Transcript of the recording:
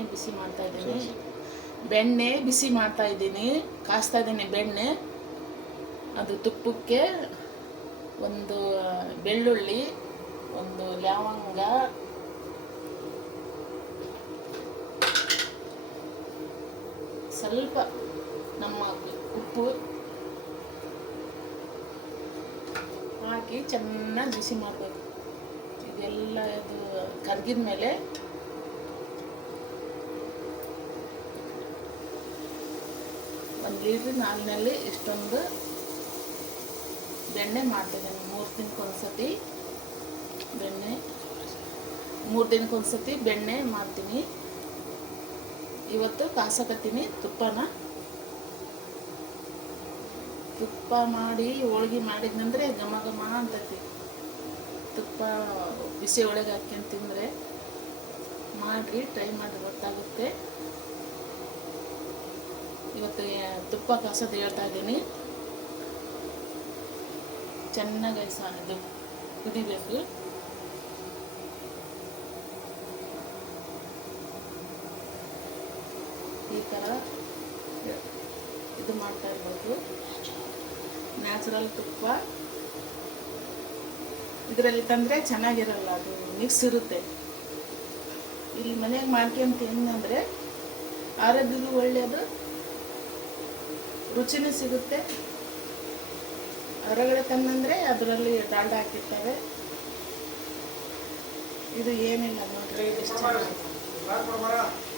ಬೆಣ್ಣೆ ಬಿಸಿ ಮಾಡ್ತಾ ಇದ್ದೀನಿ. ಬೆಣ್ಣೆ ಬಿಸಿ ಮಾಡ್ತಾ ಇದ್ದೀನಿ, ಕಾಸ್ತಾ ಇದ್ದೀನಿ ಬೆಣ್ಣೆ. ಅದು ತುಪ್ಪಕ್ಕೆ ಒಂದು ಬೆಳ್ಳುಳ್ಳಿ, ಒಂದು ಲವಂಗ, ಸ್ವಲ್ಪ ನಮ್ಮ ಉಪ್ಪು ಹಾಕಿ ಚೆನ್ನಾಗಿ ಬಿಸಿ ಮಾಡಬೇಕು. ಇದೆಲ್ಲ ಇದು ಕರಗಿದ ಮೇಲೆ ಒಂದು ಲೀಟ್ರ್ ಹಾಲಿನಲ್ಲಿ ಇಷ್ಟೊಂದು ಬೆಣ್ಣೆ ಮಾಡ್ತಿದ್ದೇನೆ. 3 ದಿನಕ್ಕೊಂದ್ಸತಿ ಬೆಣ್ಣೆ 3 ದಿನಕ್ಕೊಂದ್ಸತಿ ಬೆಣ್ಣೆ ಮಾಡ್ತೀನಿ. ಇವತ್ತು ಕಾಸಕತ್ತೀನಿ ತುಪ್ಪ ಮಾಡಿ ಹೋಳ್ಗೆ ಮಾಡಿದ್ನಂದ್ರೆ ಘಮ ಘಮ ಅಂತೈತಿ. ತುಪ್ಪ ಬಿಸಿ ಒಳಗೆ ಹಾಕ್ಕೊಂಡು ತಿಂದರೆ ಮಾಡಿರಿ, ಟ್ರೈ ಮಾಡಿ, ಗೊತ್ತಾಗುತ್ತೆ. ಇವತ್ತು ತುಪ್ಪ ಕಾಸೋದು ಹೇಳ್ತಾ ಇದ್ದೀನಿ. ಚೆನ್ನಾಗಿ ಇದು ಕುದಿಬೇಕು. ಈ ಥರ ಇದು ಮಾಡ್ತಾ ಇರ್ಬೋದು. ನ್ಯಾಚುರಲ್ ತುಪ್ಪ ಇದರಲ್ಲಿ ತಂದರೆ ಚೆನ್ನಾಗಿರಲ್ಲ, ಅದು ಮಿಕ್ಸ್ ಇರುತ್ತೆ. ಇಲ್ಲಿ ಮನೆಗೆ ಮಾಡ್ಕೊಂಡು ತಿಂದರೆ ಆರೋಗ್ಯಕ್ಕೂ ಒಳ್ಳೆಯದು, ರುಚಿನೂ ಸಿಗುತ್ತೆ. ಹೊರಗಡೆ ತಂದಂದರೆ ಅದರಲ್ಲಿ ಡಾಲ್ಡ ಹಾಕಿರ್ತಾರೆ. ಇದು ಏನಿಲ್ಲ ನೋಡ್ರಿ, ಎಷ್ಟು ಚೆನ್ನಾಗಿ